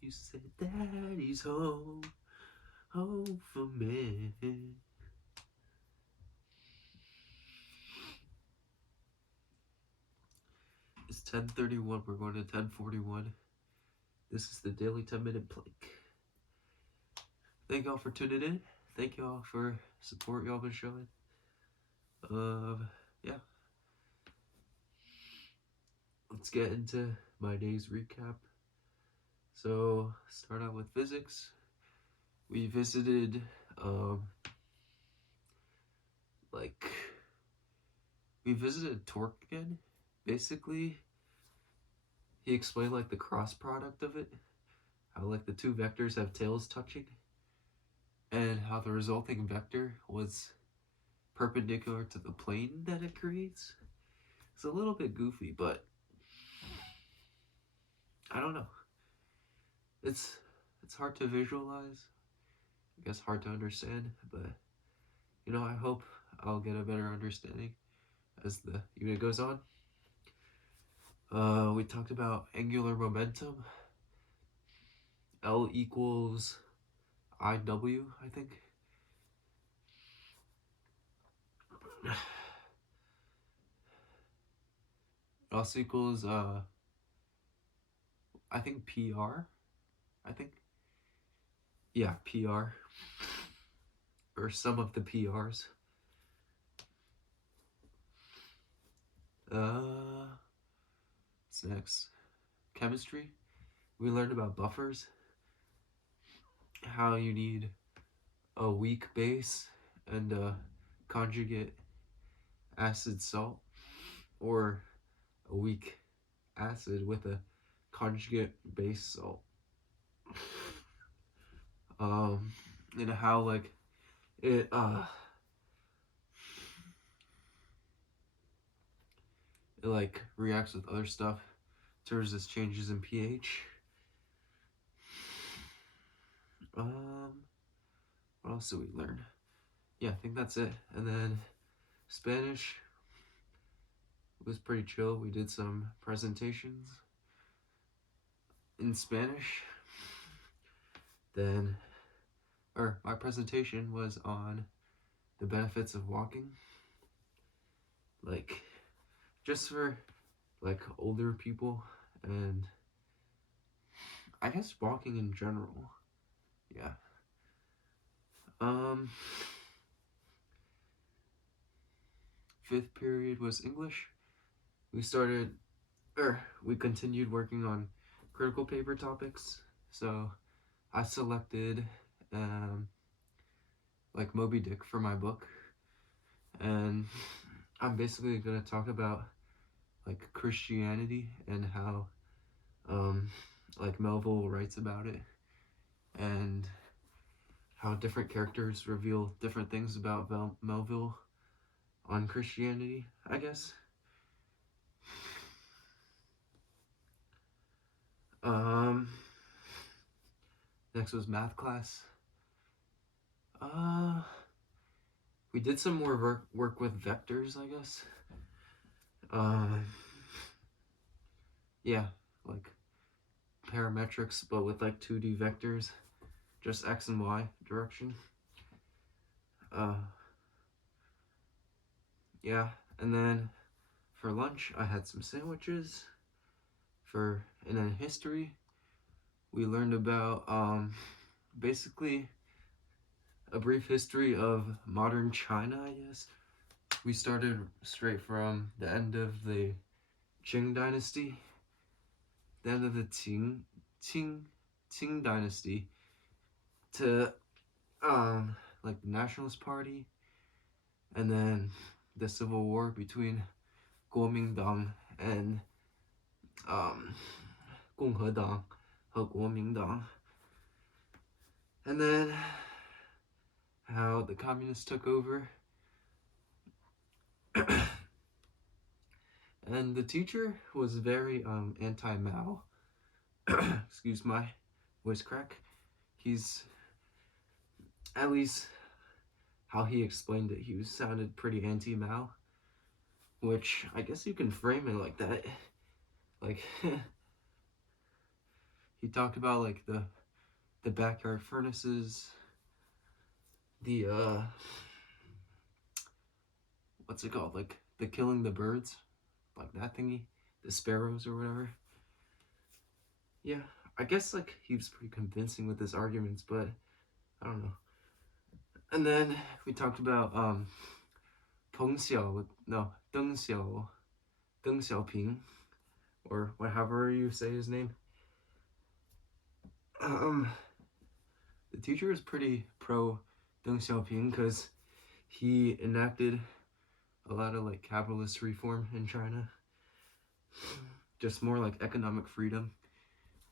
You said daddy's home, home for me. It's 10:31. We're going to 10:41. This is the Daily 10-Minute Plank. Thank y'all for tuning in. Thank y'all for support y'all been showing. Yeah. Let's get into my day's recap. So, start out with physics. We visited, we visited torque again. Basically, he explained, the cross product of it. How, the two vectors have tails touching. And how the resulting vector was perpendicular to the plane that it creates. It's a little bit goofy, but I don't know. It's hard to visualize. I guess hard to understand, but I hope I'll get a better understanding as the unit goes on. We talked about angular momentum. L equals IW, I think. Also equals, I think PR. I think. Yeah, PR. Or some of the PRs. What's next? Chemistry. We learned about buffers. How you need a weak base and a conjugate acid salt, or a weak acid with a conjugate base salt. And how it reacts with other stuff to resist changes in pH. What else did we learn? Yeah, I think that's it. And then Spanish was pretty chill. We did some presentations in Spanish. Then, my presentation was on the benefits of walking. Just for, older people, and I guess walking in general. Yeah. Fifth period was English. We continued working on critical paper topics. So I selected Moby Dick for my book, and I'm basically gonna talk about Christianity and how Melville writes about it, and how different characters reveal different things about Melville on Christianity, I guess. Next was math class. We did some more work with vectors, I guess. Yeah, parametrics, but with 2D vectors, just X and Y direction. Yeah, and then for lunch, I had some sandwiches. And then history, we learned about, basically a brief history of modern China, I guess. We started straight from the end of the Qing dynasty, the end of the Qing dynasty, to the Nationalist Party, and then the Civil War between Kuomintang and 共和党和国民党, and then how the communists took over. And the teacher was very anti-Mao. Excuse my voice crack. He's at least how he explained it, he sounded pretty anti-Mao, which I guess you can frame it like that. Like, he talked about like the backyard furnaces, the what's it called? Like the killing the birds, like that thingy, the sparrows or whatever. Yeah, I guess like he was pretty convincing with his arguments, but I don't know. And then we talked about Peng Xiao, no, Deng Xiaoping, or whatever you say his name. Um, the teacher is pretty pro Deng Xiaoping because he enacted a lot of like capitalist reform in China. Just more like economic freedom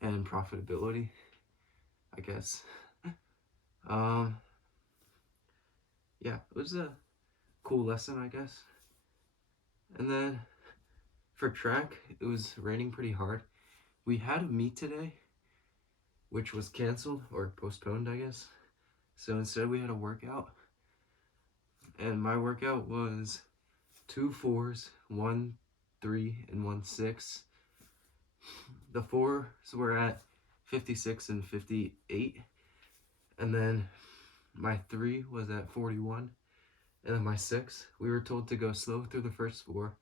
and profitability, I guess. Yeah, it was a cool lesson, I guess. And then for track, it was raining pretty hard. We had a meet today, which was canceled or postponed, I guess. So instead we had a workout. And my workout was 2 4s, 1 3, and 1 6. The 4s were at 56 and 58. And then my 3 was at 41. And then my 6, we were told to go slow through the first 4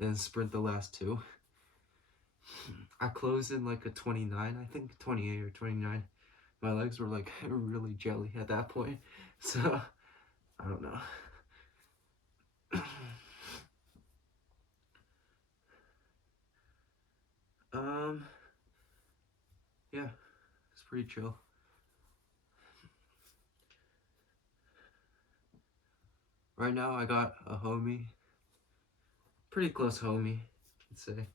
and sprint the last 2. I closed in like a 29, I think 28 or 29. My legs were like really jelly at that point. So, I don't know. Yeah, it's pretty chill. Right now I got a homie, pretty close homie, I'd say.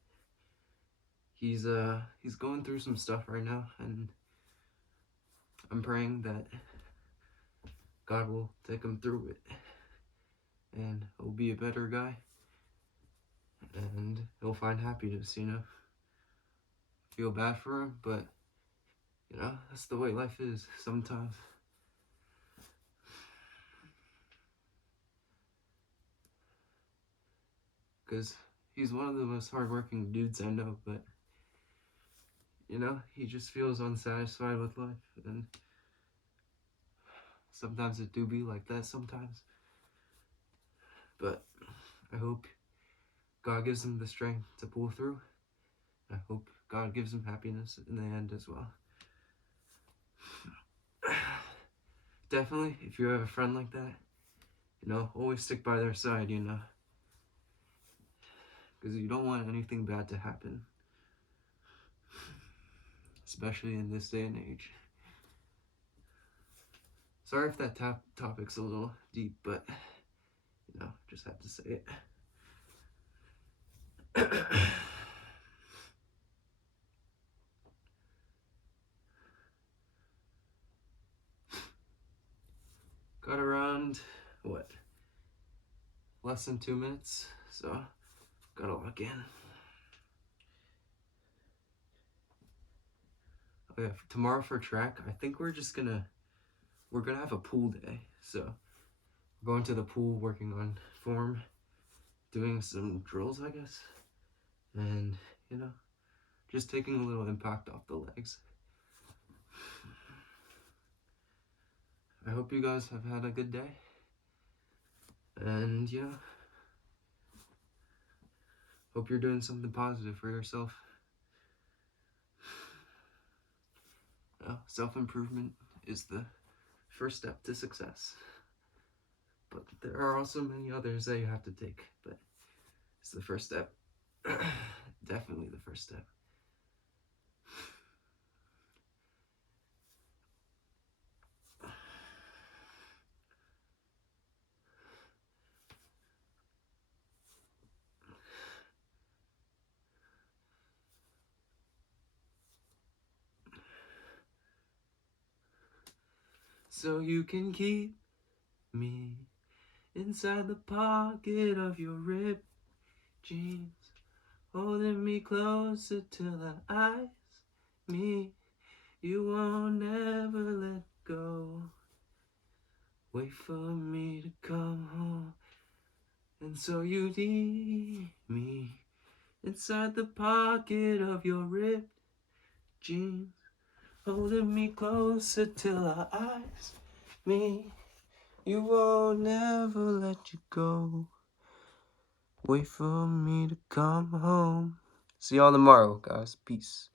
He's going through some stuff right now, and I'm praying that God will take him through it, and he'll be a better guy, and he'll find happiness, you know. Feel bad for him, but you know, that's the way life is sometimes. Because he's one of the most hardworking dudes I know, but you know, he just feels unsatisfied with life, and sometimes it do be like that sometimes. But I hope God gives him the strength to pull through. I hope God gives him happiness in the end as well. Definitely, if you have a friend like that, you know, always stick by their side, you know. Because you don't want anything bad to happen. Especially in this day and age. Sorry if that topic's a little deep, but, you know, just have to say it. Got around, what, less than 2 minutes, so gotta log in. Okay, tomorrow for track, I think we're gonna have a pool day, so we're going to the pool, working on form, doing some drills, I guess, and, you know, just taking a little impact off the legs. I hope you guys have had a good day, and, you know, hope you're doing something positive for yourself. Self-improvement is the first step to success. But there are also many others that you have to take, but it's the first step. Definitely the first step. So you can keep me inside the pocket of your ripped jeans, holding me closer till the eyes meet. You won't ever let go. Wait for me to come home. And so you leave me inside the pocket of your ripped jeans, holding me closer till our eyes meet. You won't never let you go. Wait for me to come home. See y'all tomorrow, guys. Peace.